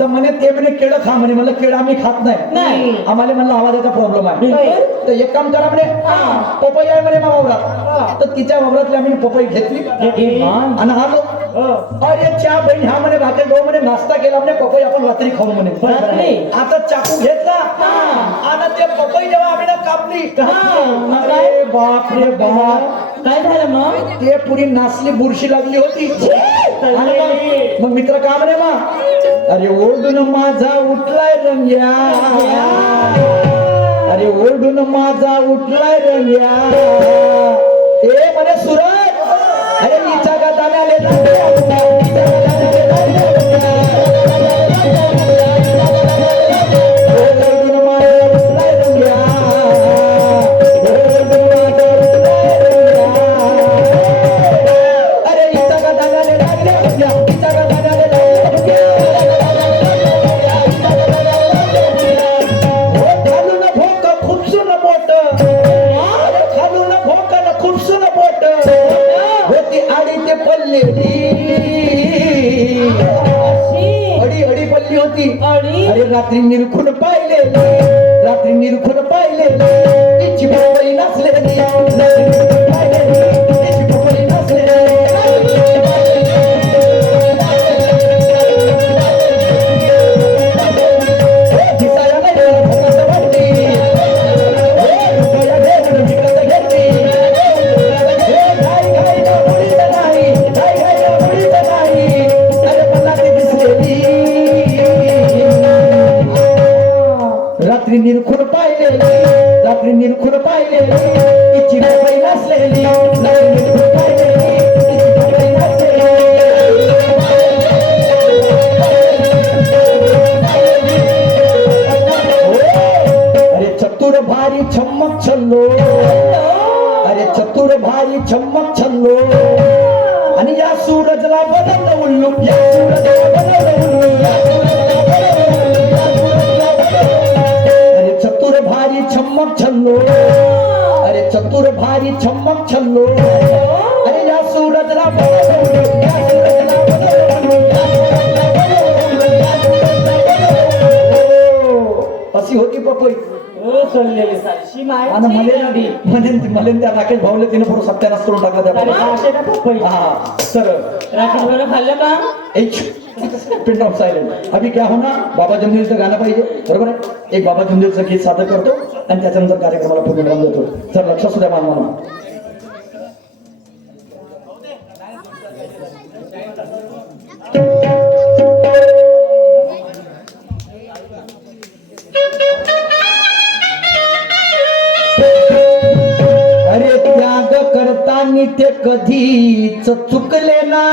तर म्हणे ते म्हणे केळं खा म्हणे. म्हणलं केळं आम्ही खात नाही, आम्हाला म्हणलं आवाजाचा प्रॉब्लेम आहे. तर एक काम करा म्हणे, पपई आहे म्हणे वावरात. तर तिच्या वावरातली आम्ही पपई घेतली आणि आलो. अरे च्या बहीण ह्या म्हणे भाकर भाऊ म्हणे नाश्ता केला म्हणे, पपई आपण रात्री खाऊ म्हणे. आता चाकू घेतला आणि ते पपई जेव्हा आम्ही कापली, अरे बाप रे बाप, काय झालं मग? ते पुरी नासली बुरशी लागली होती. मग मित्र का म्हणे मग, अरे ओरडून माझा उठलाय रंग्या, अरे ओरडून माझा उठलाय रंग्या. ए म्हणे सुरत, अरे हिच्या गाताने आले अरे रात्री निरखून पाहिले, रात्री निरखून पाहिले, तिची पपई नसलेली, रात्री निरखून पाहिलेली, तिची पपई नसलेली. रात्री निरखून पाहिलेली, रात्री निरखून पाहिलेली, तिची पपई नसलेली, रात्री निरखून पाहिलेली, तिची पपई नसलेली. अरे चतुर भारी छम्मक छल्लो, अरे चतुर भारी छम्मक छल्लो, आणि या सूरजला बनवलं उल्लू, या सूरजला बनवलं उल्लू, या भारी छम्मक छल्लो, अरे चतुर भारी छम्मक छल्लो, अरे या सूरजला अशी होती पपई. मला त्या राकेश भाऊला तिने पूर्ण सत्यानाश करून टाकला त्या. हा सर राकेश खाल्लं का? पिंड ऑफ सायलेंट. अभी क्या होना, बाबा जमदीरचं गाणं पाहिजे, बरोबर आहे. एक बाबा जमदीरचं गीत सादर करतो आणि त्याच्यानंतर कार्यक्रमाला पूर्ण राम देतो. सर लक्ष सुद्धा मानवा. अरे त्याग करताना ते कधीच चुकले नाही.